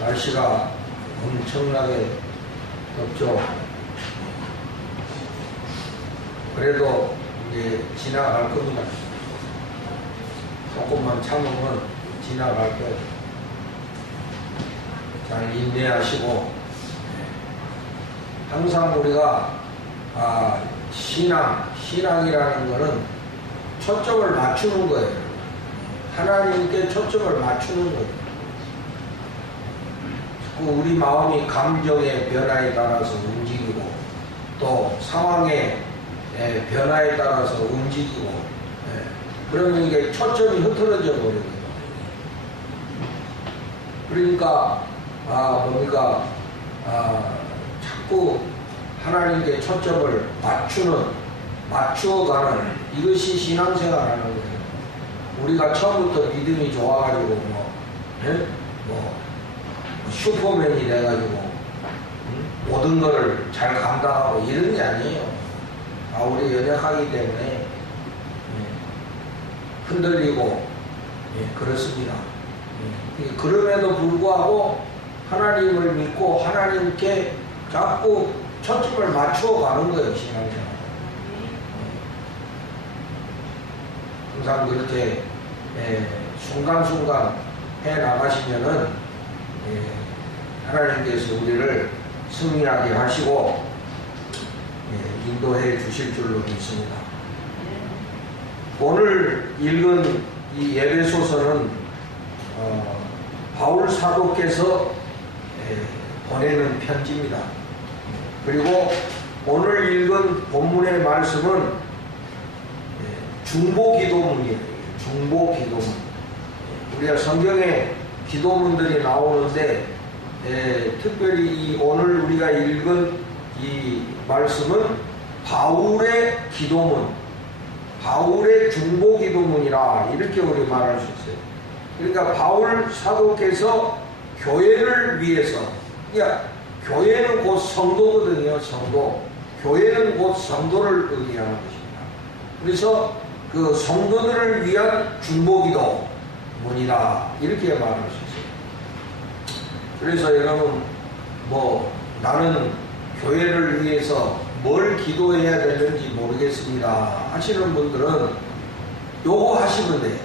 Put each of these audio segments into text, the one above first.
날씨가 엄청나게 덥죠. 그래도 이제 지나갈 겁니다. 조금만 참으면 지나갈 거예요. 잘 인내하시고, 항상 우리가 신앙이라는 것은 초점을 맞추는 거예요. 하나님께 초점을 맞추는 거예요. 우리 마음이 감정의 변화에 따라서 움직이고, 또 상황의 변화에 따라서 움직이고, 그러면 이게 초점이 흐트러져 버리거든요. 그러니까 자꾸 하나님께 초점을 맞추어가는 이것이 신앙생활하는 거예요. 우리가 처음부터 믿음이 좋아가지고 슈퍼맨이 돼가지고 모든 것을 잘 감당하고 이런 게 아니에요. 우리 연약하기 때문에 흔들리고 그렇습니다. 그럼에도 불구하고 하나님을 믿고 하나님께 자꾸 초점을 맞추어 가는 거예요, 신앙생활. 항상 그렇게 순간순간 해 나가시면은 하나님께서 우리를 승리하게 하시고 인도해 주실 줄로 믿습니다. 오늘 읽은 이 에베소서는 바울 사도께서 보내는 편지입니다. 그리고 오늘 읽은 본문의 말씀은 중보기도문이에요. 중보기도문. 우리가 성경에 기도문들이 나오는데 특별히 오늘 우리가 읽은 이 말씀은 바울의 기도문, 바울의 중보기도문이라 이렇게 우리 말할 수 있어요. 그러니까 바울 사도께서 교회를 위해서, 그러니까 교회는 곧 성도거든요. 성도. 교회는 곧 성도를 의미하는 것입니다. 그래서 그 성도들을 위한 중보기도문이다 이렇게 말할 수 있어요. 그래서 여러분 나는 교회를 위해서 뭘 기도해야 되는지 모르겠습니다 하시는 분들은 요거 하시면 돼요.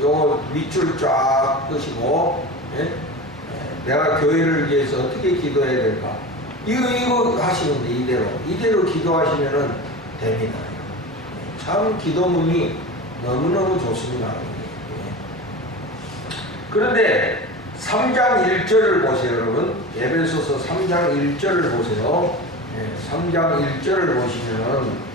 요거 밑줄 쫙 끄시고 내가 교회를 위해서 어떻게 기도해야 될까, 이거 하시면 돼. 이대로 기도하시면 됩니다. 참 기도문이 너무너무 좋습니다. 그런데 3장 1절을 보세요. 여러분 에베소서 3장 1절을 보세요. 3장 1절을 보시면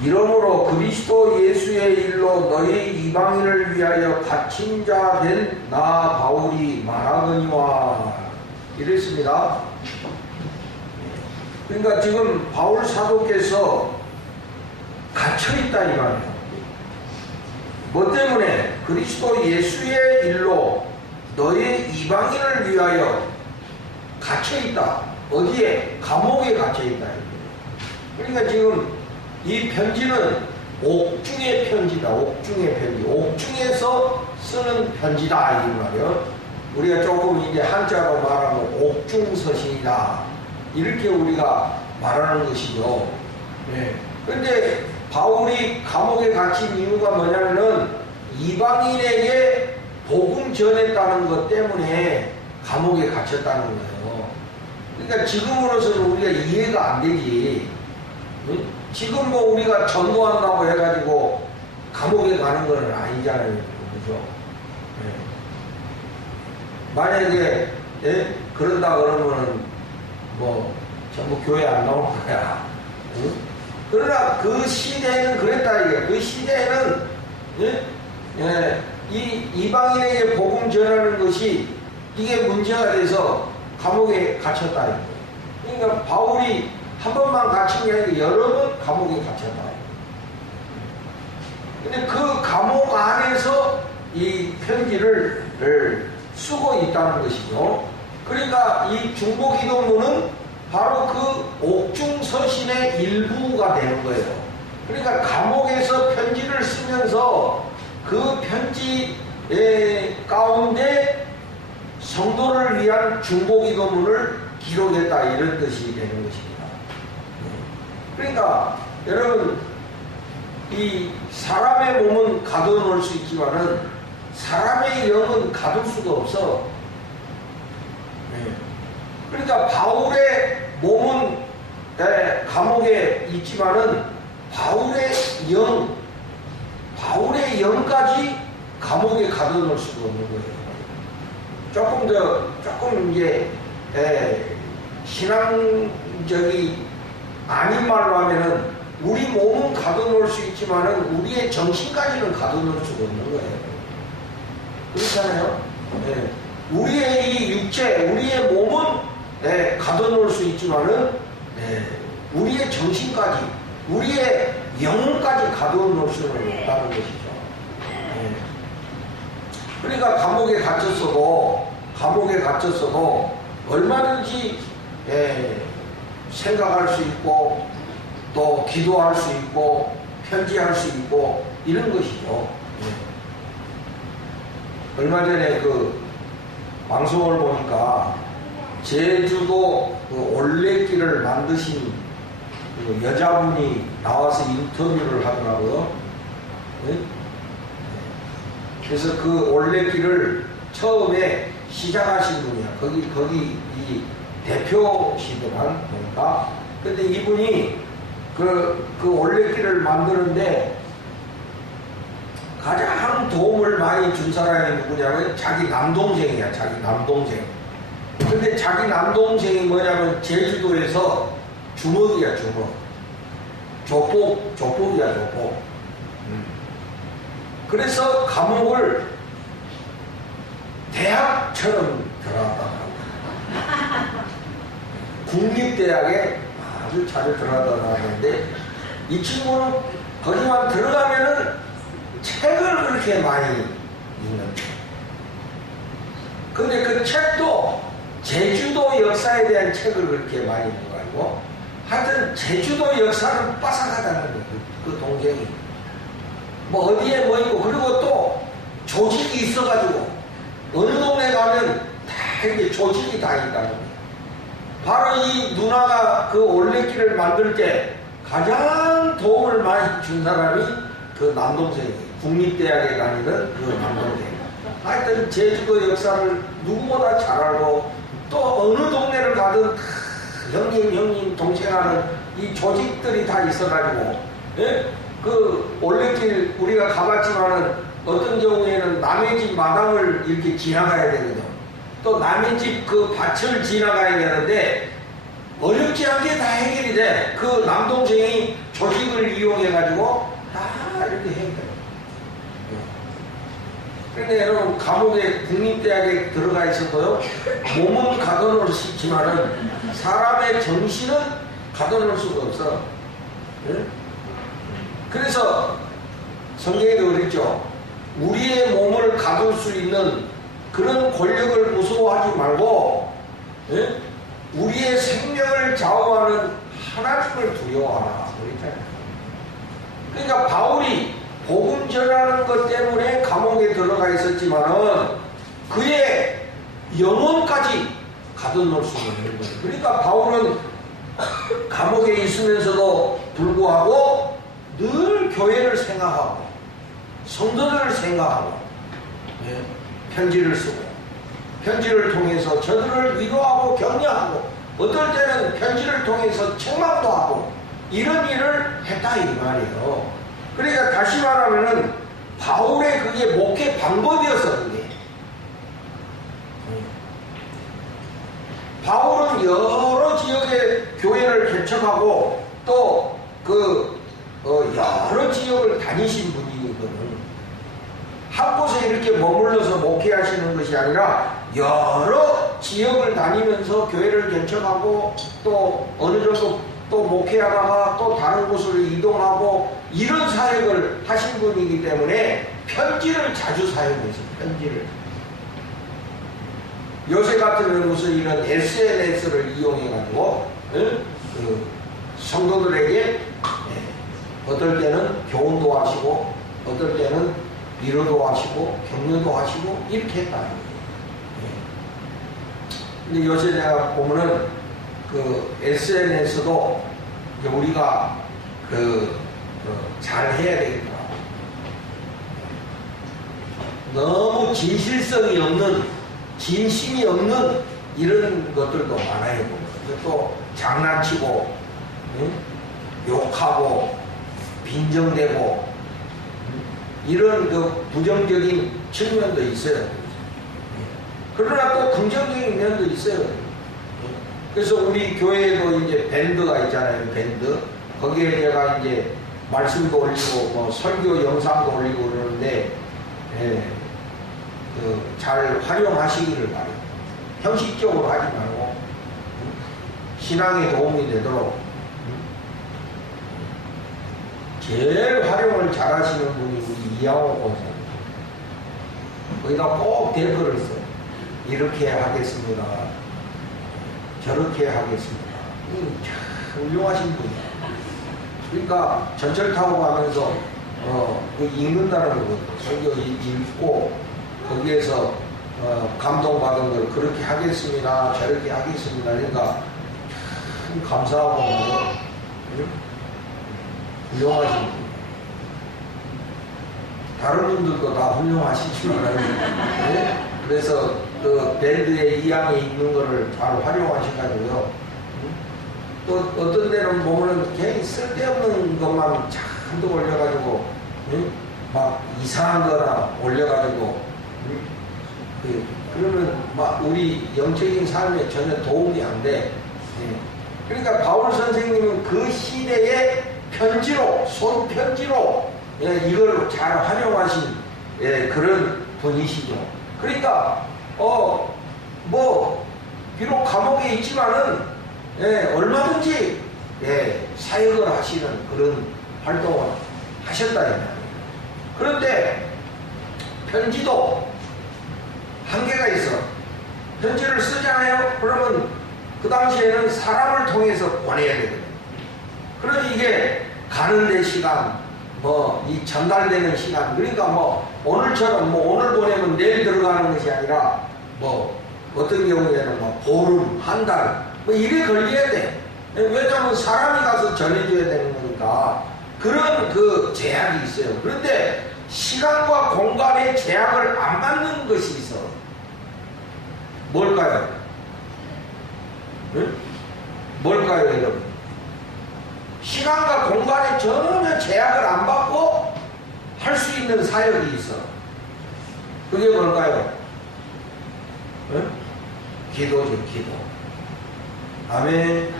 이러므로 그리스도 예수의 일로 너희 이방인을 위하여 갇힌 자 된 나 바울이 말하거니와 이랬습니다. 그러니까 지금 바울 사도께서 갇혀있다 이 말이에요. 뭐 때문에? 그리스도 예수의 일로 너희 이방인을 위하여 갇혀있다. 어디에? 감옥에 갇혀있다. 그러니까 지금 이 편지는 옥중의 편지다. 옥중의 편지. 옥중에서 쓰는 편지다 이 말이에요. 우리가 조금 이제 한자로 말하면 옥중서신이다 이렇게 우리가 말하는 것이죠. 그런데 바울이 감옥에 갇힌 이유가 뭐냐면은 이방인에게 복음 전했다는 것 때문에 감옥에 갇혔다는 거예요. 그러니까 지금으로서는 우리가 이해가 안 되지. 지금 우리가 전도한다고 해가지고 감옥에 가는 건 아니잖아요. 그죠? 만약에 그런다 그러면은 전부 교회 안 나올 거야. 그러나 그 시대에는 그랬다 이게. 그 시대에는 이 이방인에게 복음 전하는 것이 이게 문제가 돼서 감옥에 갇혔다 이거. 그러니까 바울이 한 번만 갇힌 게 아니라 여러 번 감옥에 갇혔다. 근데 그 감옥 안에서 이 편지를 쓰고 있다는 것이죠. 그러니까 이 중보기도문은 바로 그 옥중서신의 일부가 되는 거예요. 그러니까 감옥에서 편지를 쓰면서 그 편지 가운데 성도를 위한 중보기도문을 기록했다, 이런 뜻이 되는 것입니다. 그러니까 여러분, 이 사람의 몸은 가둬놓을 수 있지만은 사람의 영은 가둘 수가 없어. 그러니까 바울의 몸은 감옥에 있지만은 바울의 영까지 감옥에 가둬놓을 수가 없는 거예요. 조금 이제 신앙적이 아닌 말로 하면은 우리 몸은 가둬놓을 수 있지만은 우리의 정신까지는 가둬놓을 수가 없는 거예요. 그렇잖아요. 우리의 이 육체, 우리의 몸은 가둬놓을 수 있지만은 우리의 정신까지, 우리의 영혼까지 가둬놓을 수는 없다는 것이죠. 그러니까 감옥에 갇혔어도 얼마든지 생각할 수 있고 또 기도할 수 있고 편지할 수 있고 이런 것이죠. 얼마 전에 그 방송을 보니까 제주도 그 올레길을 만드신 그 여자분이 나와서 인터뷰를 하더라고요. 그래서 그 올레길을 처음에 시작하신 분이야. 거기 이 대표시더만 보니까. 근데 이분이 그 올레길을 만드는데 가장 도움을 많이 준 사람이 누구냐면 자기 남동생이야. 자기 남동생. 근데 자기 남동생이 뭐냐면 제주도에서 주먹이야, 주먹. 조폭이야, 조폭. 그래서 감옥을 대학처럼 들어갔다고. 국립대학에 아주 잘 들어갔다는데 이 친구는 거기만 들어가면은 책을 그렇게 많이 읽는. 근데 그 책도 제주도 역사에 대한 책을 그렇게 많이 읽어가지고 하여튼 제주도 역사는 빠삭하다는 거예요. 그 동생이. 뭐 어디에 뭐 있고, 그리고 또 조직이 있어가지고 어느 동네 가면 다 이렇게 조직이 다 있다는 거예요. 바로 이 누나가 그 올레길을 만들 때 가장 도움을 많이 준 사람이 그 남동생이에요. 국립대학에 다니는 그 남동생. 하여튼 제주도 역사를 누구보다 잘 알고 또 어느 동네를 가든 형님 동생하는 이 조직들이 다 있어가지고, 그 올레길 우리가 가봤지만은 어떤 경우에는 남의 집 마당을 이렇게 지나가야 되거든. 또 남의 집 그 밭을 지나가야 되는데 어렵지 않게 다 해결이 돼. 그 남동생이 조직을 이용해가지고 다 이렇게 해결해. 그런데 여러분, 감옥에 국립대학에 들어가 있어도요, 몸은 가둬놓을 수 있지만은 사람의 정신은 가둬놓을 수가 없어. 그래서 성경에도 그랬죠. 우리의 몸을 가둘 수 있는 그런 권력을 무서워하지 말고 우리의 생명을 좌우하는 하나님을 두려워하라. 그랬잖아요. 그러니까 바울이 복음 전하는 것 때문에 감옥에 들어가 있었지만은 그의 영혼까지 가둬놓을 수 있는 거예요. 그러니까 바울은 감옥에 있으면서도 불구하고 늘 교회를 생각하고 성도들을 생각하고 편지를 쓰고 편지를 통해서 저들을 위로하고 격려하고 어떨 때는 편지를 통해서 책망도 하고 이런 일을 했다 이 말이에요. 그러니까 다시 말하면은 바울의 그게 목회 방법이었어. 그게 바울은 여러 지역의 교회를 개척하고 또 여러 지역을 다니신 분이거든. 한 곳에 이렇게 머물러서 목회하시는 것이 아니라 여러 지역을 다니면서 교회를 개척하고 또 어느 정도 또 목회하다가 또 다른 곳으로 이동하고 이런 사역을 하신 분이기 때문에 편지를 자주 사용했어요. 편지를. 요새 같으면 무슨 이런 SNS를 이용해가지고 그 성도들에게 어떨 때는 교훈도 하시고 어떨 때는 위로도 하시고 격려도 하시고 이렇게 했다. 근데 요새 내가 보면은 그 SNS도 우리가 잘 해야 되겠더라고. 너무 진실성이 없는, 진심이 없는 이런 것들도 많아요. 또 장난치고, 욕하고, 빈정대고, 이런 그 부정적인 측면도 있어요. 그러나 또 긍정적인 면도 있어요. 그래서 우리 교회에도 이제 밴드가 있잖아요. 밴드. 거기에 제가 이제 말씀도 올리고, 뭐 설교 영상도 올리고 그러는데, 잘 활용하시기를 바래요. 형식적으로 하지 말고, 신앙에 도움이 되도록. 제일 활용을 잘 하시는 분이 우리 이양호 권사님. 거기다 꼭 댓글을 써요. 이렇게 하겠습니다. 저렇게 하겠습니다. 참 훌륭하신 분이에요. 그러니까 전철 타고 가면서 읽는다는 거거든요. 설교 읽고 거기에서 감동받은 걸 그렇게 하겠습니다. 저렇게 하겠습니다. 그러니까 참 감사하고 훌륭하신 분. 다른 분들도 다 훌륭하시지만 네? 그래서 그 밴드의 이양에 있는 거를 잘 활용하셔가지고요. 또 어떤 데는 보면은 괜히 쓸데없는 것만 잔뜩 올려가지고 막 이상한 거나 올려가지고 그러면 막 우리 영적인 삶에 전혀 도움이 안 돼. 그러니까 바울 선생님은 그 시대의 편지로, 손편지로 이걸 잘 활용하신 그런 분이시죠. 그러니까 뭐 비록 감옥에 있지만은 얼마든지 사역을 하시는 그런 활동을 하셨다. 그런데 편지도 한계가 있어. 편지를 쓰잖아요. 그러면 그 당시에는 사람을 통해서 보내야 되거든요. 그러니 이게 가는데 시간, 이 전달되는 시간, 그러니까 오늘처럼 오늘 보내면 내일 들어가는 것이 아니라 어떤 경우에는 보름, 한 달, 이래 걸려야 돼. 왜냐하면 사람이 가서 전해줘야 되는 거니까 그런 그 제약이 있어요. 그런데 시간과 공간의 제약을 안 받는 것이 있어. 뭘까요? 응? 뭘까요, 여러분? 시간과 공간에 전혀 제약을 안 받고 할 수 있는 사역이 있어. 그게 뭘까요? 응? 기도죠, 기도. 아멘.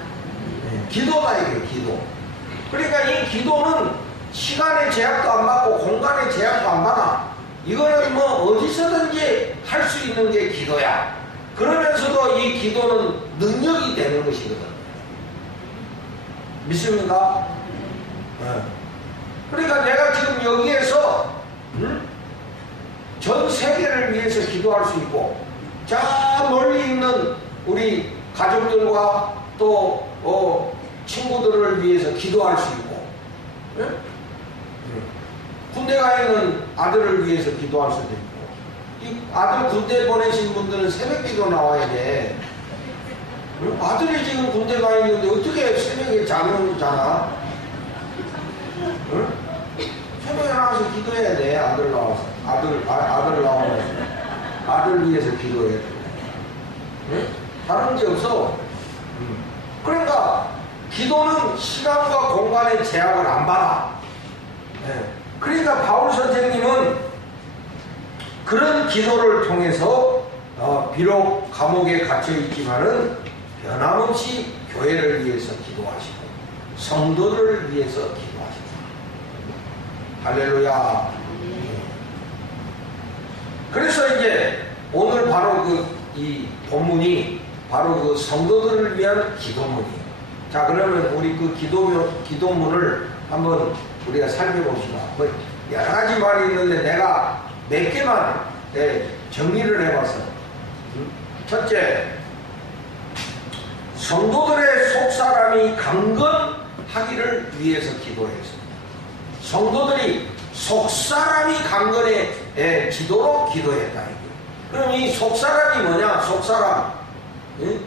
기도다, 이게 기도. 그러니까 이 기도는 시간의 제약도 안 받고 공간의 제약도 안 받아. 이거는 어디서든지 할 수 있는 게 기도야. 그러면서도 이 기도는 능력이 되는 것이거든. 믿습니까? 그러니까 내가 지금 여기에서 전 세계를 위해서 기도할 수 있고, 저 멀리 있는 우리 가족들과 또 친구들을 위해서 기도할 수 있고, 군대 가 있는 아들을 위해서 기도할 수도 있고, 이 아들 군대 보내신 분들은 새벽 기도 나와야 돼. 아들이 지금 군대 가 있는데 어떻게 새벽에 잠을 자나? 새벽에 나와서 기도해야 돼. 아들 나와서. 아들 나오면서. 아들 위해서 기도해야 돼. 다른 게 없어. 그러니까 기도는 시간과 공간의 제약을 안 받아. 그러니까 바울 선생님은 그런 기도를 통해서 비록 감옥에 갇혀 있지만은 변함없이 교회를 위해서 기도하시고 성도를 위해서 기도하시고. 할렐루야. 그래서 이제 오늘 바로 이 본문이 바로 그 성도들을 위한 기도문이에요. 자, 그러면 우리 그 기도문을 한번 우리가 살펴봅시다. 여러 가지 말이 있는데 내가 몇 개만 정리를 해봤어요. 첫째, 성도들의 속사람이 강건하기를 위해서 기도했습니다. 성도들이 속사람이 강건해지도록 기도했다. 그럼 이 속사람이 뭐냐? 속사람. 예?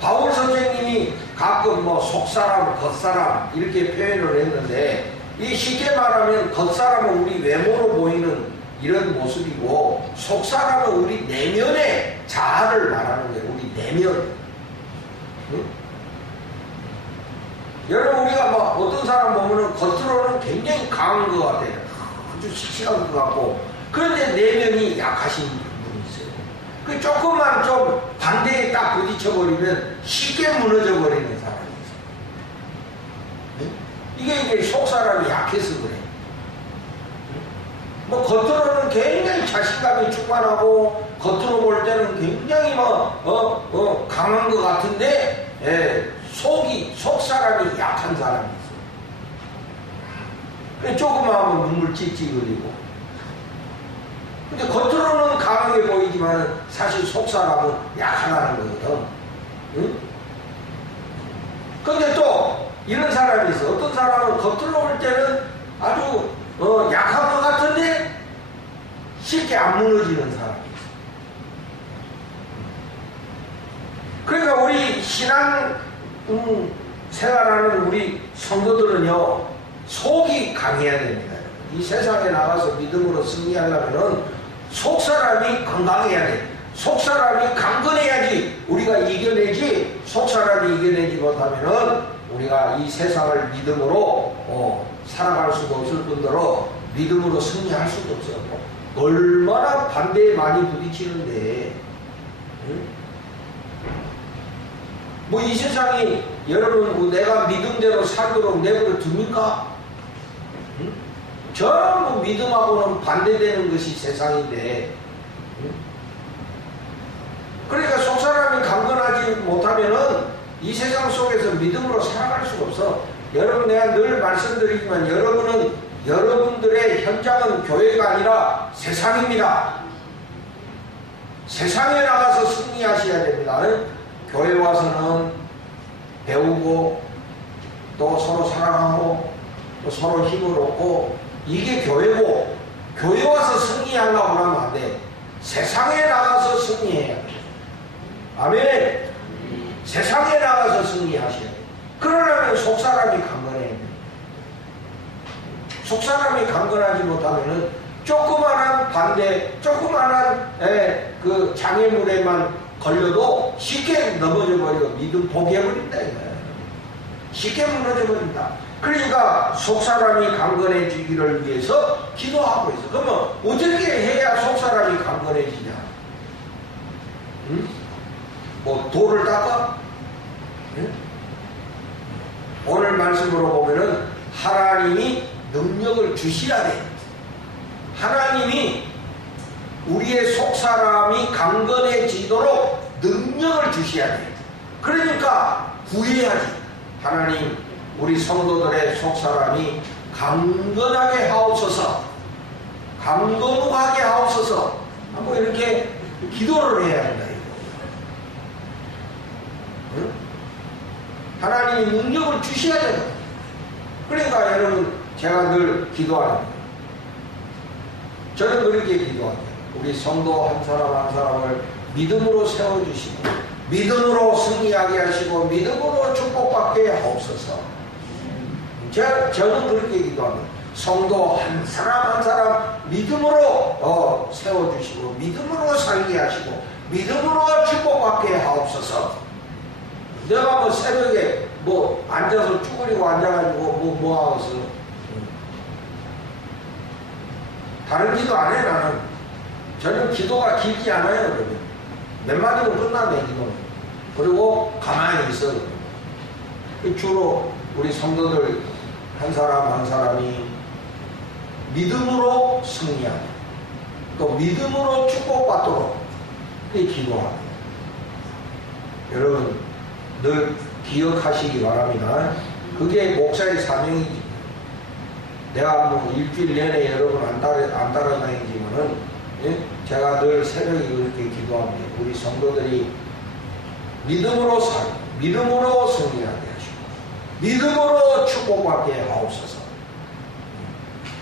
바울 선생님이 가끔 뭐 속사람, 겉사람 이렇게 표현을 했는데, 이 쉽게 말하면 겉사람은 우리 외모로 보이는 이런 모습이고, 속사람은 우리 내면의 자아를 말하는 거예요. 우리 내면. 응? 여러분, 우리가 뭐 어떤 사람 보면은 겉으로는 굉장히 강한 것 같아요. 아주 씩씩한 것 같고, 그런데 내면이 약하신 분이 있어요. 그 조금만 좀 반대에 딱 부딪혀버리면 쉽게 무너져 버리는 사람이 있어요. 응? 이게 속사람이 약해서 그래. 뭐 겉으로는 굉장히 자신감이 충만하고, 겉으로 볼 때는 굉장히 강한 것 같은데, 속사람이 약한 사람이 있어요. 조금만 하면 눈물 찔찔 흘리고. 근데 겉으로는 강하게 보이지만 사실 속사람은 약하다는 거거든. 응? 근데 또 이런 사람이 있어. 어떤 사람은 겉으로 볼 때는 아주 약한 것 같은데 쉽게 안 무너지는 사람이 있어. 그러니까 우리 신앙 생활하는 우리 성도들은요, 속이 강해야 됩니다. 이 세상에 나가서 믿음으로 승리하려면은 속사람이 건강해야 돼. 속사람이 강건해야지 우리가 이겨내지, 속사람이 이겨내지 못하면은 우리가 이 세상을 믿음으로 살아갈 수도 없을 뿐더러 믿음으로 승리할 수도 없어요. 얼마나 반대에 많이 부딪히는데, 응? 뭐 이 세상이 여러분 내가 믿음대로 살도록 내버려 둡니까? 응? 전부 믿음하고는 반대되는 것이 세상인데, 응? 그러니까 속사람이 강건하지 못하면은 이 세상 속에서 믿음으로 살아갈 수가 없어. 여러분, 내가 늘 말씀드리지만 여러분들의 현장은 교회가 아니라 세상입니다. 세상에 나가서 승리하셔야 됩니다. 교회 와서는 배우고 또 서로 사랑하고 또 서로 힘을 얻고, 이게 교회고, 교회 와서 승리하려고 하면 안 돼. 세상에 나가서 승리해야 돼. 아멘. 세상에 나가서 승리하셔야 돼. 그러려면 속사람이 강건해야 돼. 속사람이 강건하지 못하면은 조그만한 반대, 조그만한 그 장애물에만 걸려도 쉽게 넘어져 버리고 믿음 포기해버린다 이거야. 쉽게 무너져 버린다. 그러니까 속사람이 강건해지기를 위해서 기도하고 있어. 그러면 어떻게 해야 속사람이 강건해지냐? 응? 뭐 돌을 닦아? 응? 오늘 말씀으로 보면은 하나님이 능력을 주시야 돼. 하나님이 우리의 속사람이 강건해지도록 능력을 주셔야 돼. 그러니까 구해야지. 하나님, 우리 성도들의 속사람이 강건하게 하옵소서, 강건하게 하옵소서 하고 이렇게 기도를 해야 한다. 응? 하나님이 능력을 주셔야 돼요. 그러니까 여러분, 제가 늘 기도하는 거예요. 저는 그렇게 기도합니다. 우리 성도 한 사람 한 사람을 믿음으로 세워주시고, 믿음으로 승리하게 하시고, 믿음으로 축복받게 하옵소서. 저는 그렇게 기도합니다. 성도 한 사람 한 사람 믿음으로 세워주시고, 믿음으로 살게 하시고, 믿음으로 축복받게 하옵소서. 내가 뭐 새벽에 뭐 앉아서 쭈그리고 앉아가지고 뭐 하고 있어. 다른 기도 안 해, 나는. 저는 기도가 길지 않아요, 그러면. 몇 마디로 끝나네, 기도는. 그리고 가만히 있어. 주로 우리 성도들 한 사람 한 사람이 믿음으로 승리하고, 또 믿음으로 축복받도록 기도합니다. 여러분, 늘 기억하시기 바랍니다. 그게 목사의 사명이지. 내가 뭐 일주일 내내 여러분 안 따라다니지만은, 예? 제가 늘 새벽에 그렇게 기도합니다. 우리 성도들이 믿음으로 살고, 믿음으로 승리하게 하시고, 믿음으로 축복받게 하옵소서.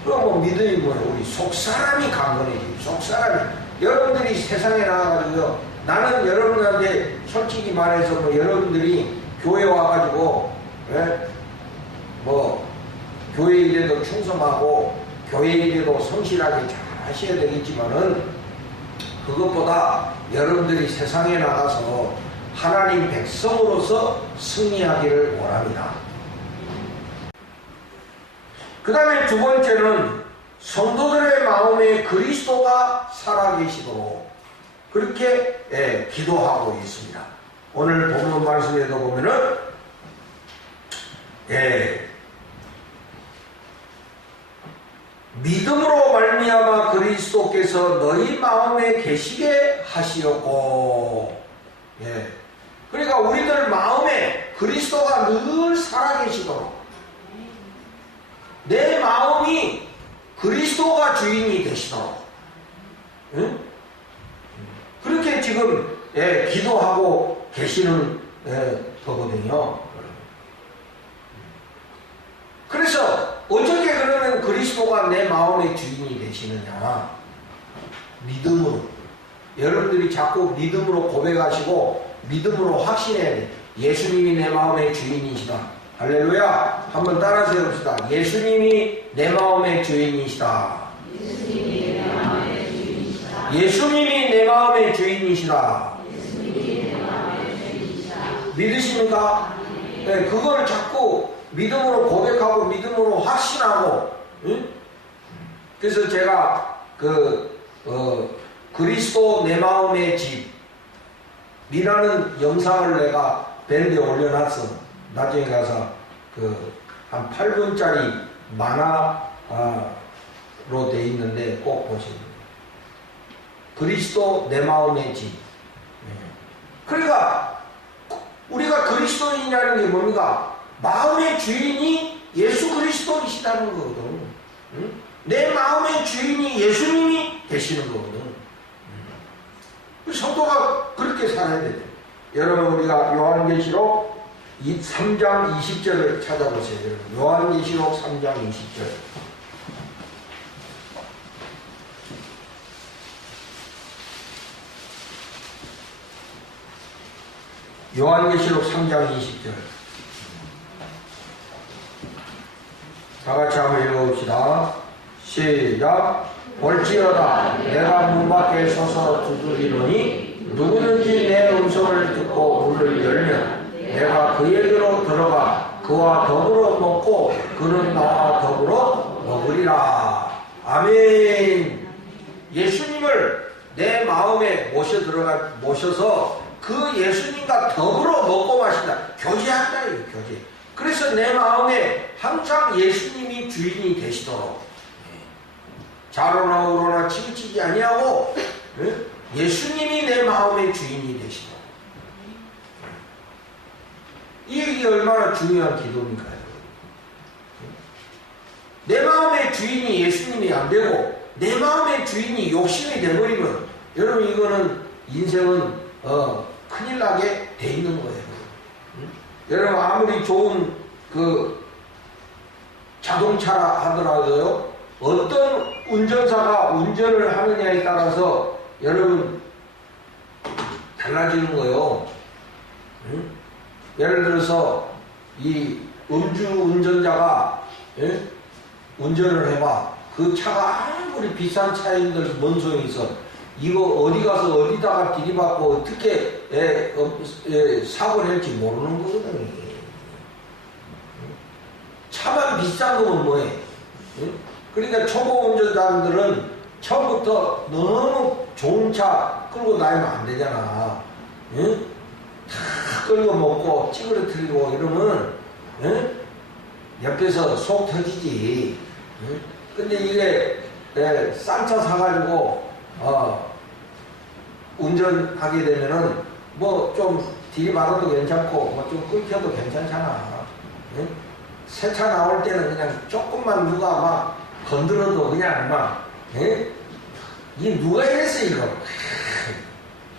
그럼 믿음이 뭐야? 우리 속사람이 강건해지고, 속사람이. 여러분들이 세상에 나와가지고요, 나는 여러분한테 솔직히 말해서 여러분들이 교회 와가지고, 예? 교회 일에도 충성하고, 교회 일에도 성실하게 잘 하셔야 되겠지만은, 그것보다 여러분들이 세상에 나가서 하나님 백성으로서 승리하기를 원합니다. 그 다음에 두 번째는 성도들의 마음에 그리스도가 살아계시도록 그렇게 기도하고 있습니다. 오늘 본문 말씀에도 보면은 믿음으로 말미암아 그리스도께서 너희 마음에 계시게 하시었고, 그러니까 우리들 마음에 그리스도가 늘 살아계시도록 내 마음이 그리스도가 주인이 되시도록, 응? 그렇게 지금 기도하고 계시는 거거든요. 그래서 어떻게 그러면 그리스도가 내 마음의 주인이 되시느냐? 믿음으로. 여러분들이 자꾸 믿음으로 고백하시고 믿음으로 확신해야 돼. 예수님이 내 마음의 주인이시다. 할렐루야. 한번 따라서 해봅시다. 예수님이 내 마음의 주인이시다. 예수님이 내 마음의 주인이시다. 예수님이 내 마음의 주인이시다. 믿으십니까? 네, 그걸 자꾸 믿음으로 고백하고 믿음으로 확신하고, 응? 그래서 제가 그리스도 내 마음의 집이라는 영상을 내가 밴드에 올려놨어. 나중에 가서 한 8분짜리 만화로 돼 있는데 꼭 보시면 돼요. 그리스도 내 마음의 집. 그러니까 우리가 그리스도인이라는 게 뭡니까? 마음의 주인이 예수 그리스도이시다는 거거든. 응? 내 마음의 주인이 예수님이 되시는 거거든. 성도가 그렇게 살아야 돼요. 여러분 우리가 요한계시록 3장 20절을 찾아보세요. 여러분. 요한계시록 3장 20절. 요한계시록 3장 20절. 다같이 한번 읽어봅시다. 시작. 볼지어다 내가 문 밖에 서서 두드리노니 누구든지 내 음성을 듣고 문을 열면 내가 그에게로 들어가 그와 더불어 먹고 그는 나와 더불어 먹으리라. 아멘. 예수님을 내 마음에 모셔서 그 예수님과 더불어 먹고 마신다. 교제한다. 교제. 그래서 내 마음에 항상 예수님이 주인이 되시도록 좌로나 우로나 치우치지 아니하고 예수님이 내 마음의 주인이 되시도록. 이게 얼마나 중요한 기도입니까? 내 마음의 주인이 예수님이 안 되고 내 마음의 주인이 욕심이 되버리면 여러분 이거는 인생은 큰일 나게 돼 있는 거예요. 여러분 아무리 좋은 자동차라 하더라도요, 어떤 운전사가 운전을 하느냐에 따라서 여러분 달라지는 거예요. 응? 예를 들어서 이 음주 운전자가 운전을 해봐. 그 차가 아무리 비싼 차인들 뭔 소용이 있어. 이거 어디 가서 어디다가 들이받고 어떻게 사고를 할지 모르는 거거든요. 차만 비싼 거면 뭐해? 그러니까 초보 운전자들은 처음부터 너무 좋은 차 끌고 다니면 안 되잖아. 다 끌고 먹고 찌그러뜨리고 이러면 옆에서 속 터지지. 근데 이게 싼 차 사가지고 운전하게 되면은 뭐 좀 들이받아도 괜찮고 뭐 좀 끊겨도 괜찮잖아. 새 차 나올 때는 그냥 조금만 누가 막 건드려도 그냥 막 이게 누가 이랬어 이거.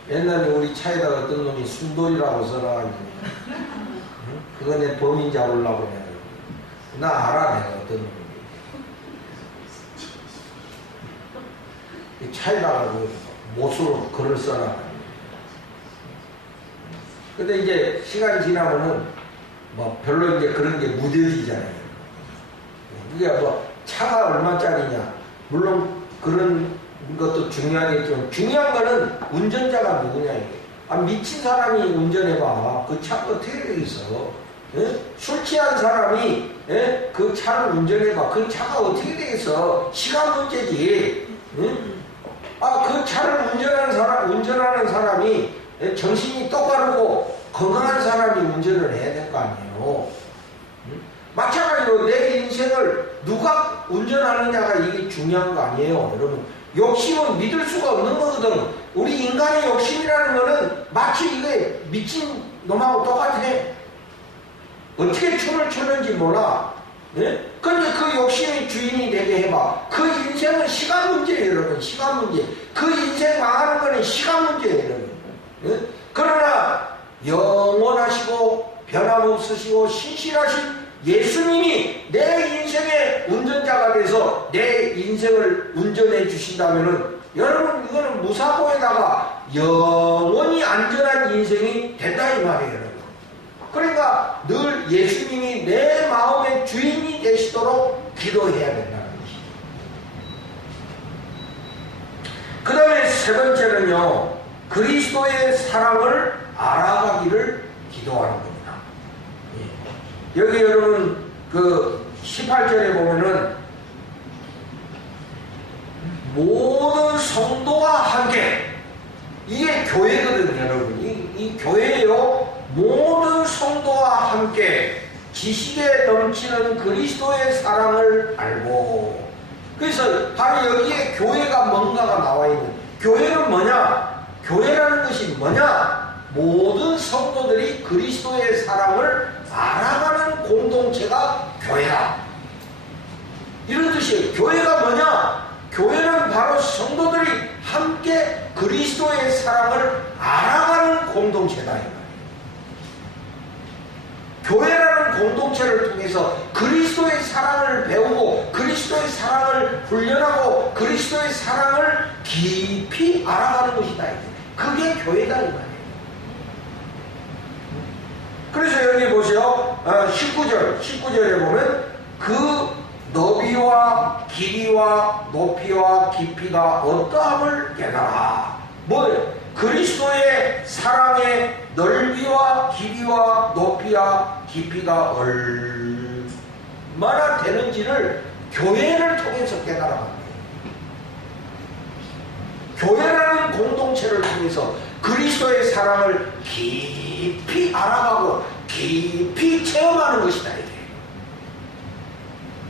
옛날에 우리 차에다 어떤 놈이 순돌이라고 써놔가지고 그거 내 범인 잡으려고 그래. 나 알아 내가 어떤 놈인지. 차에다가 못으로 글을 써놔. 근데 이제 시간이 지나면은 뭐 별로 이제 그런 게 무뎌지잖아요. 이게 뭐 차가 얼마짜리냐. 물론 그런 것도 중요하겠지만 중요한 거는 운전자가 누구냐 이게. 미친 사람이 운전해봐. 그 차가 어떻게 되겠어? 예? 술 취한 사람이 예? 그 차를 운전해봐. 그 차가 어떻게 되겠어? 시간 문제지. 예? 그 차를 운전하는 사람이 예? 정신이 똑바르고 건강한 사람이 운전을 해야 될 거 아니에요. 마찬가지로 내 인생을 누가 운전하느냐가 이게 중요한 거 아니에요. 여러분, 욕심은 믿을 수가 없는 거거든. 우리 인간의 욕심이라는 거는 마치 이게 미친 놈하고 똑같아. 어떻게 춤을 추는지 몰라. 예? 근데 그 욕심의 주인이 되게 해봐. 그 인생은 시간 문제예요, 여러분. 시간 문제. 그 인생 망하는 거는 시간 문제예요, 여러분. 예? 그러나 영원하시고 변함없으시고 신실하신 예수님이 내 인생의 운전자가 돼서 내 인생을 운전해 주신다면은 여러분 이거는 무사고에다가 영원히 안전한 인생이 된다 이 말이에요, 여러분. 그러니까 늘 예수님이 내 마음의 주인이 되시도록 기도해야 된다는 것이죠. 그 다음에 세 번째는요, 그리스도의 사랑을 알아가기를 기도하는 겁니다. 여기 여러분 그 18절에 보면은 모든 성도와 함께, 이게 교회거든요, 여러분. 이 교회요. 모든 성도와 함께 지식에 넘치는 그리스도의 사랑을 알고. 그래서 바로 여기에 교회가 뭔가가 나와 있는. 교회는 뭐냐? 교회라는 것이 뭐냐? 모든 성도들이 그리스도의 사랑을 알아가는 공동체가 교회다. 이런 뜻이에요. 교회가 뭐냐? 교회는 바로 성도들이 함께 그리스도의 사랑을 알아가는 공동체다. 교회라는 공동체를 통해서 그리스도의 사랑을 배우고 그리스도의 사랑을 훈련하고 그리스도의 사랑을 깊이 알아가는 것이다. 그게 교회다 이 말이에요. 그래서 여기 보세요. 19절에 보면 그 너비와 길이와 높이와 깊이가 어떠함을 깨달아. 뭐예요? 그리스도의 사랑의 넓이와 길이와 높이와 깊이가 얼마나 되는지를 교회를 통해서 깨달아갑니다. 교회라는 공동체를 통해서 그리스도의 사랑을 깊이 알아가고 깊이 체험하는 것이다. 이게.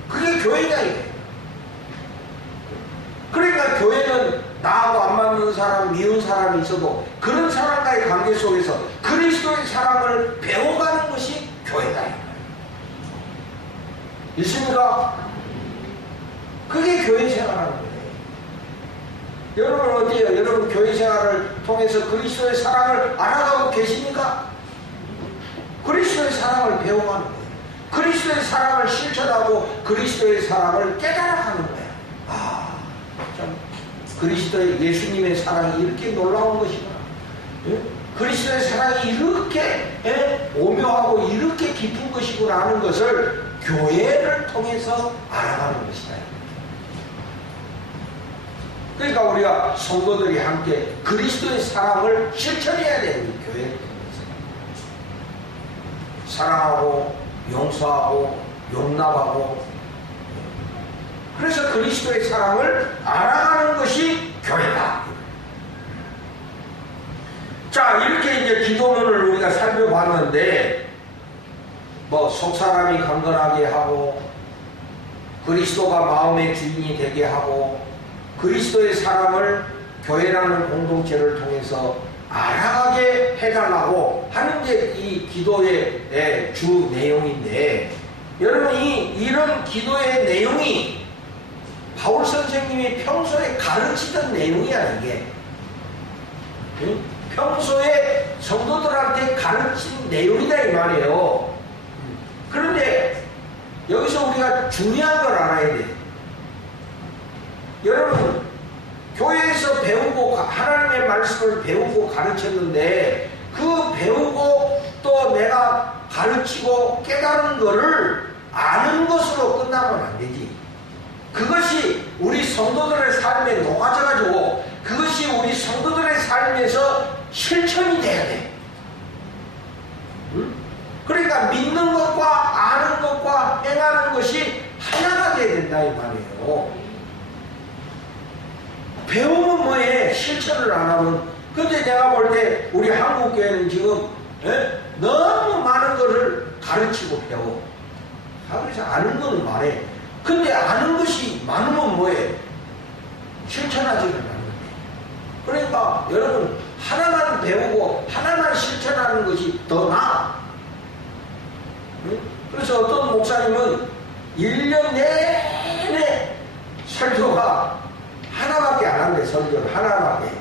그게 교회다. 이게. 그러니까 교회는 나하고 안 맞는 사람, 미운 사람이 있어도 그런 사람과의 관계 속에서 그리스도의 사랑을 배워가는 것이 교회다. 있습니까? 그게 교회 생활하는 거예요. 여러분 어때요? 여러분 교회 생활을 통해서 그리스도의 사랑을 알아가고 계십니까? 그리스도의 사랑을 배워가는 거예요. 그리스도의 사랑을 실천하고 그리스도의 사랑을 깨달아가는 거예요. 참 그리스도의 예수님의 사랑이 이렇게 놀라운 것이구나. 예? 그리스도의 사랑이 이렇게 오묘하고 이렇게 깊은 것이구나 하는 것을 교회를 통해서 알아가는 것이다. 그러니까 우리가 성도들이 함께 그리스도의 사랑을 실천해야 되는 교회를 통해서 사랑하고 용서하고 용납하고, 그래서 그리스도의 사랑을 알아가는 것이 교회다. 자, 이렇게 이제 기도문을 우리가 살펴봤는데, 뭐 속사람이 강건하게 하고 그리스도가 마음의 주인이 되게 하고 그리스도의 사랑을 교회라는 공동체를 통해서 알아가게 해달라고 하는 게 이 기도의 주 내용인데, 여러분이 이런 기도의 내용이 바울 선생님이 평소에 가르치던 내용이야. 이게 평소에 성도들한테 가르친 내용이다 이 말이에요. 그런데 여기서 우리가 중요한 걸 알아야 돼. 여러분, 교회에서 배우고 하나님의 말씀을 배우고 가르쳤는데 그 배우고 또 내가 가르치고 깨달은 거를 아는 것으로 끝나면 안 되지. 그것이 우리 성도들의 삶에 녹아져가지고 그것이 우리 성도들의 삶에서 실천이 돼야 돼. 응? 그러니까 믿는 것과 아는 것과 행하는 것이 하나가 돼야 된다 이 말이에요. 배우면 뭐해? 실천을 안 하면. 근데 내가 볼 때 우리 한국교회는 지금 너무 많은 것을 가르치고 배워. 그래서 아는 거는 많해. 근데 아는 것이 많으면 뭐해? 실천하지를 않는 거예요. 그러니까 여러분 하나만 배우고 하나만 실천하는 것이 더 나아. 그래서 어떤 목사님은 1년 내내 설교가 하나밖에 안 한대. 설교를 하나밖에.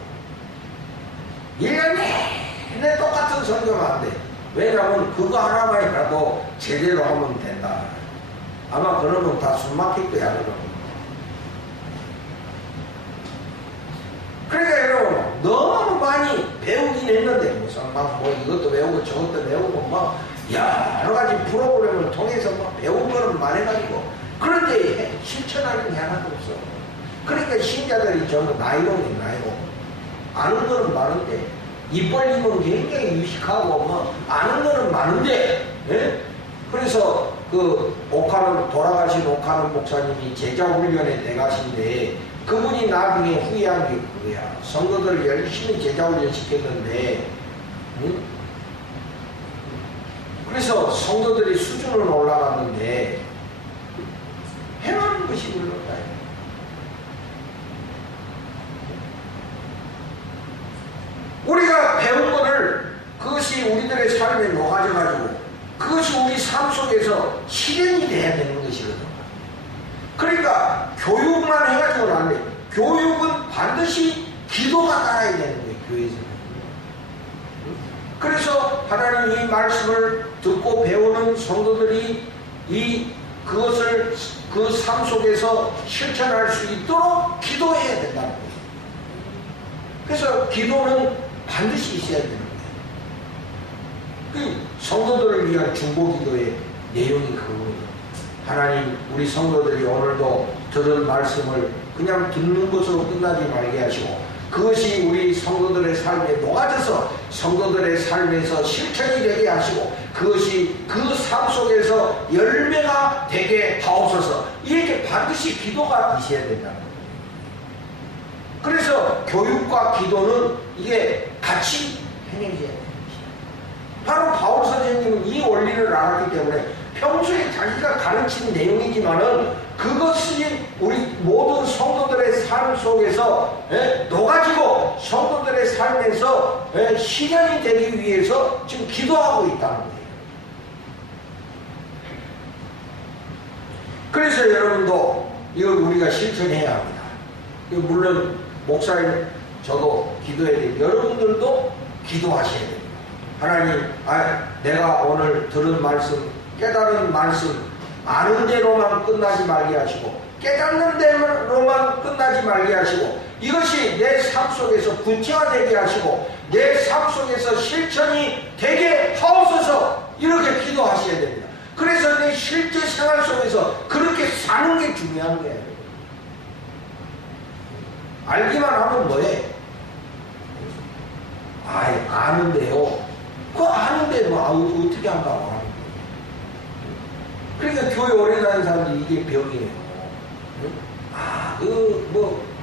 1년 내내 똑같은 설교만 한대. 왜냐하면 그거 하나만이라도 제대로 하면 된다. 아마 그러면 다 숨막힐 거야. 그러니까 여러분 너무 많이 배우긴 했는데 무슨 뭐 이것도 배우고 저것도 배우고 막 여러 가지 프로그램을 통해서 막 배운 거는 많아가지고 그런데 실천하는 게 하나도 없어. 그러니까 신자들이 전부 나이롱이 나이롱. 아는 거는 많은데 입 벌리면 굉장히 유식하고 뭐 아는 거는 많은데 그래서 그 옥하는 돌아가신 옥하는 목사님이 제자훈련에 대가신데 그분이 나중에 후회한 게 그거야. 성도들을 열심히 제자훈련 시켰는데 그래서 성도들이 수준은 올라갔는데 행하는 것이 물론다. 우리가 배운 것을 그것이 우리들의 삶에 녹아져가지고 그것이 우리 삶 속에서 실현이 돼야 되는 것이거든. 그러니까 교육만 해가지고는 안 돼. 교육은 반드시 기도가 따라야 되는 거예요. 교회에서는. 그래서 하나님 이 말씀을 듣고 배우는 성도들이 그것을 그 삶 속에서 실천할 수 있도록 기도해야 된다는 거예요. 그래서 기도는 반드시 있어야 되는 거예요. 성도들을 위한 중보기도의 내용이 그거예요. 하나님 우리 성도들이 오늘도 들은 말씀을 그냥 듣는 것으로 끝나지 말게 하시고 그것이 우리 성도들의 삶에 녹아져서 성도들의 삶에서 실천이 되게 하시고 그것이 그 삶 속에서 열매가 되게 하옵소서. 이렇게 반드시 기도가 있어야 된다는 거예요. 그래서 교육과 기도는 이게 같이 행해져야 돼요. 바로 바울 선생님은 이 원리를 알았기 때문에 평소에 자기가 가르친 내용이지만은 그것이 우리 모든 성도들의 삶 속에서 녹아지고 성도들의 삶에서 실현이 되기 위해서 지금 기도하고 있다는 거예요. 그래서 여러분도 이걸 우리가 실천해야 합니다. 물론 목사님 저도 기도해야 돼요. 여러분들도 기도하셔야 됩니다. 하나님, 내가 오늘 들은 말씀, 깨달은 말씀, 아는 대로만 끝나지 말게 하시고 깨닫는 대로만 끝나지 말게 하시고 이것이 내 삶 속에서 구체화되게 하시고 내 삶 속에서 실천이 되게 하옵소서. 이렇게 기도하셔야 됩니다. 그래서 내 실제 생활 속에서 그렇게 사는 게 중요한 거예요. 알기만 하면 뭐해? 아는데요. 그거 아는데 뭐 어떻게 한다고 하는 거예요. 그러니까 교회 오래 다니는 사람들이 이게 병이에요.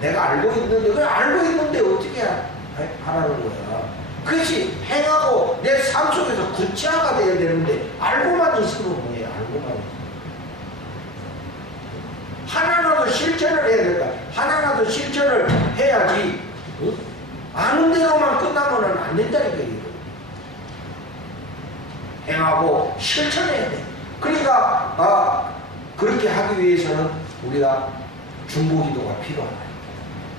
내가 알고 있는데 그걸 알고 있는데 어떻게 하라는 거야. 그것이 행하고 내 삶 속에서 구체화가 돼야 되는데 알고만 있으면 뭐예요. 알고만 있으면. 하나라도 실천을 해야 될까? 하나라도 실천을 해야지. 아는 대로만 끝나면 안 된다니까요. 행하고 실천해야 돼. 그러니까 그렇게 하기 위해서는 우리가 중보기도가 필요하다.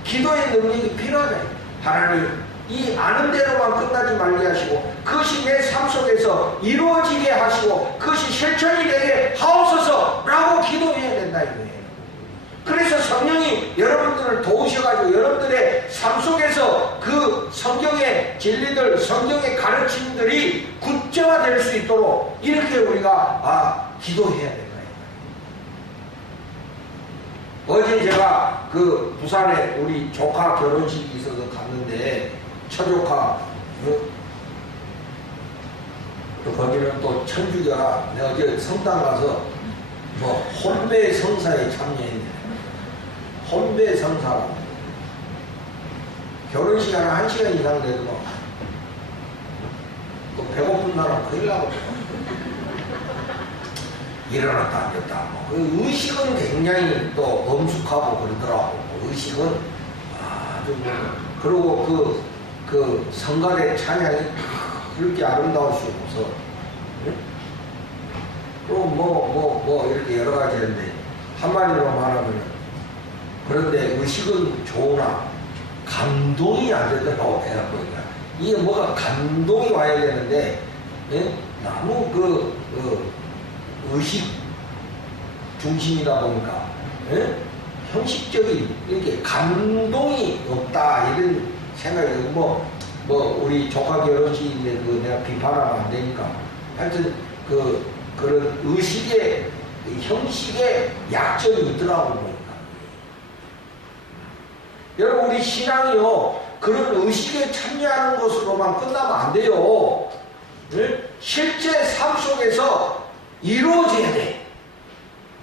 기도의 능력이 필요하다. 하나님 이 아는 대로만 끝나지 말게 하시고 그것이 내 삶 속에서 이루어지게 하시고 그것이 실천이 되게 하옵소서 라고 기도해야 된다 이거예요. 그래서 성령이 여러분들을 도우셔가지고 여러분들의 삶 속에서 그 성경의 진리들, 성경의 가르침들이 구체화될 수 있도록 이렇게 우리가 기도해야 되는 거예요. 어제 제가 그 부산에 우리 조카 결혼식이 있어서 갔는데 처조카 거기는 또 천주교라 내가 어제 성당 가서 뭐 혼배 성사에 참여했네. 혼배 성사 결혼식 한 1시간 이상 되더만 또 배고픈 날은 큰일 나거든. 일어났다 앉았다 그 의식은 굉장히 또 엄숙하고 그러더라고. 의식은 아주 그리고 그 성가대 찬양이 그렇게 아름다울 수 없어. 응? 그리고 뭐 이렇게 여러 가지 했는데 한마디로 말하면 그런데 의식은 좋으나 감동이 안 되더라고. 내가 보니까 이게 뭐가 감동이 와야 되는데 너무 의식 중심이다 보니까 형식적인 이렇게 감동이 없다 이런 생각이 뭐 우리 조카 결혼식인데 내가 비판하면 안 되니까 하여튼 그런 의식의 형식의 약점이 있더라고 보니까. 여러분 우리 신앙이요 그런 의식에 참여하는 것으로만 끝나면 안 돼요. 실제 삶 속에서 이루어져야 돼.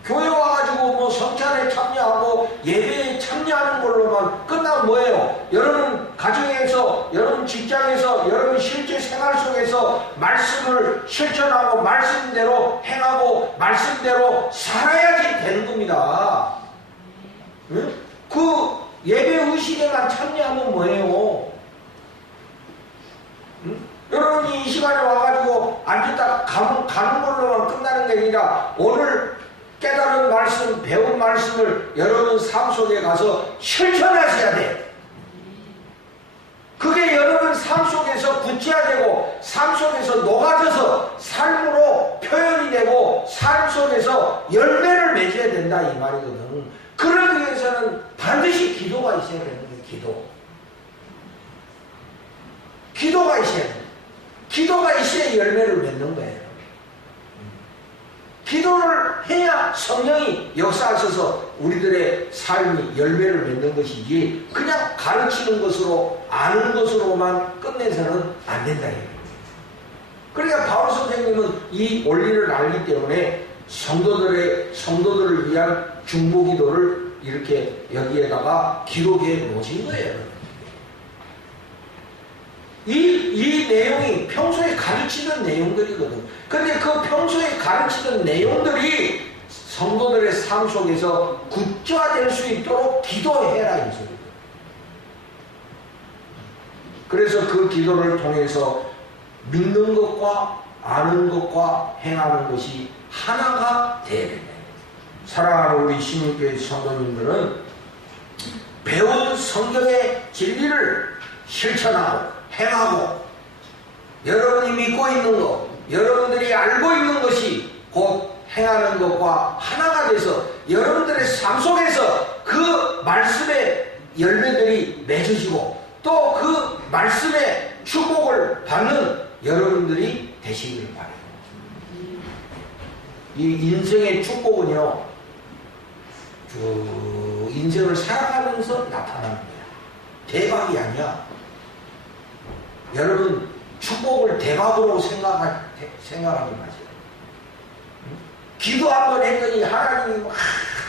교회 와가지고 뭐 성찬에 참여하고 예배에 참여하는 걸로만 끝나면 뭐예요? 여러분 가정에서, 여러분 직장에서, 여러분 실제 생활 속에서 말씀을 실천하고 말씀대로 행하고 말씀대로 살아야지 되는 겁니다. 응? 그 예배 의식에만 참여하면 뭐예요? 응? 여러분이 이 시간에 와가지고 앉았다 가는 걸로만 끝나는 게 아니라 오늘 깨달은 말씀, 배운 말씀을 여러분 삶 속에 가서 실천하셔야 돼. 그게 여러분 삶 속에서 구체화되고 삶 속에서 녹아져서 삶으로 표현이 되고 삶 속에서 열매를 맺어야 된다 이 말이거든. 그러기 위해서는 반드시 기도가 있어야 되는 거예요. 기도가 있어야 돼. 기도가 있어야 열매를 맺는 거예요. 기도를 해야 성령이 역사하셔서 우리들의 삶이 열매를 맺는 것이지 그냥 가르치는 것으로 아는 것으로만 끝내서는 안 된다. 그러니까 바울 선생님은 이 원리를 알기 때문에 성도들을 위한 중보기도를 이렇게 여기에다가 기록해 놓으신 거예요. 이 내용이 평소에 가르치던 내용들이거든. 근데 그 평소에 가르치던 내용들이 성도들의 삶 속에서 구체화될 수 있도록 기도해라 이 소리예요. 그래서 그 기도를 통해서 믿는 것과 아는 것과 행하는 것이 하나가 되어야 된다. 사랑하는 우리 시민교회 성도님들은 배운 성경의 진리를 실천하고 행하고 여러분이 믿고 있는 것, 여러분들이 알고 있는 것이 곧 행하는 것과 하나가 돼서 여러분들의 삶 속에서 그 말씀의 열매들이 맺어지고 또 그 말씀의 축복을 받는 여러분들이 되시길 바라요. 이 인생의 축복은요, 인생을 살아가면서 나타나는 거야. 대박이 아니야. 여러분 축복을 대박으로 생각하지 마세요. 기도 한번 했더니 하나님이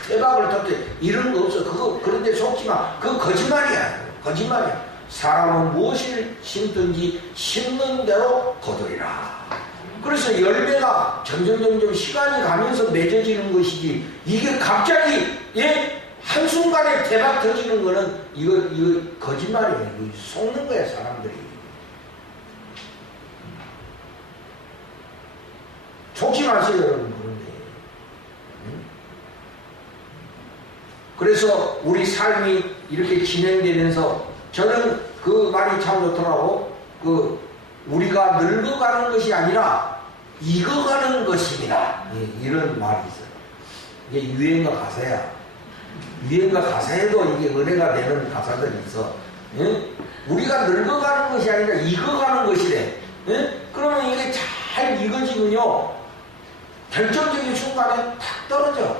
대박을 터뜨려 이런 거 없어. 그런데 속지 마. 그거 거짓말이야. 사람은 무엇을 심든지 심는 대로 거두리라. 그래서 열매가 점점 시간이 가면서 맺어지는 것이지 이게 갑자기 한순간에 대박 터지는 거는 이거 거짓말이에요. 이거 속는 거야 사람들이. 속지 마세요 여러분. 그런데 그래서 우리 삶이 이렇게 진행되면서 저는 그 말이 참 좋더라고. 우리가 늙어가는 것이 아니라 익어가는 것입니다. 이런 말이 있어요. 이게 유행어 가사야. 유행가 가사에도 이게 은혜가 되는 가사들이 있어. 예? 우리가 늙어가는 것이 아니라 익어가는 것이래. 예? 그러면 이게 잘 익어지면요, 결정적인 순간에 탁 떨어져.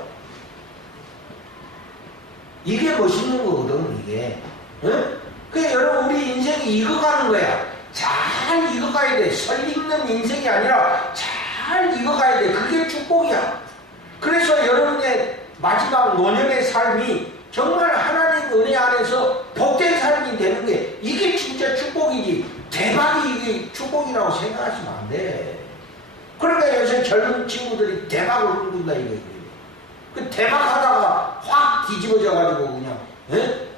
이게 멋있는 거거든, 이게. 예? 그래, 여러분, 우리 인생이 익어가는 거야. 잘 익어가야 돼. 설익는 인생이 아니라 잘 익어가야 돼. 그게 축복이야. 그래서 여러분의 마지막 노년의 삶이 정말 하나님 은혜 안에서 복된 삶이 되는 게 이게 진짜 축복이지. 대박이 이게 축복이라고 생각하시면 안 돼. 그러니까 요새 젊은 친구들이 대박을 꿈꾼다 이거지. 그 대박하다가 확 뒤집어져가지고 그냥 에?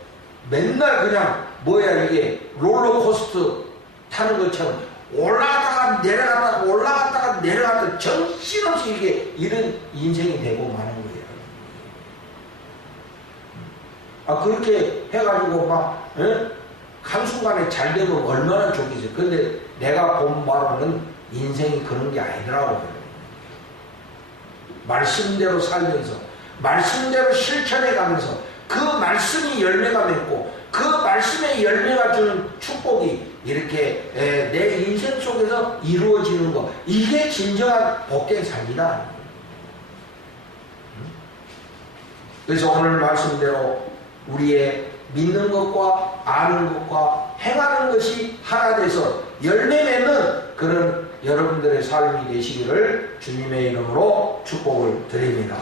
맨날 그냥 뭐야 이게 롤러코스터 타는 것처럼 올라갔다가 내려갔다가 올라갔다가 내려갔다가 정신없이 이게 이런 인생이 되고 마는 거예요. 아 그렇게 해가지고 막 에? 한순간에 잘 되면 얼마나 좋겠어요. 근데 내가 본 바로는 인생이 그런 게 아니더라고요. 말씀대로 살면서 말씀대로 실천해가면서 그 말씀이 열매가 맺고 그 말씀의 열매가 주는 축복이 이렇게 내 인생 속에서 이루어지는 거, 이게 진정한 복된 삶이다. 그래서 오늘 말씀대로 우리의 믿는 것과 아는 것과 행하는 것이 하나 돼서 열매 맺는 그런 여러분들의 삶이 되시기를 주님의 이름으로 축복을 드립니다.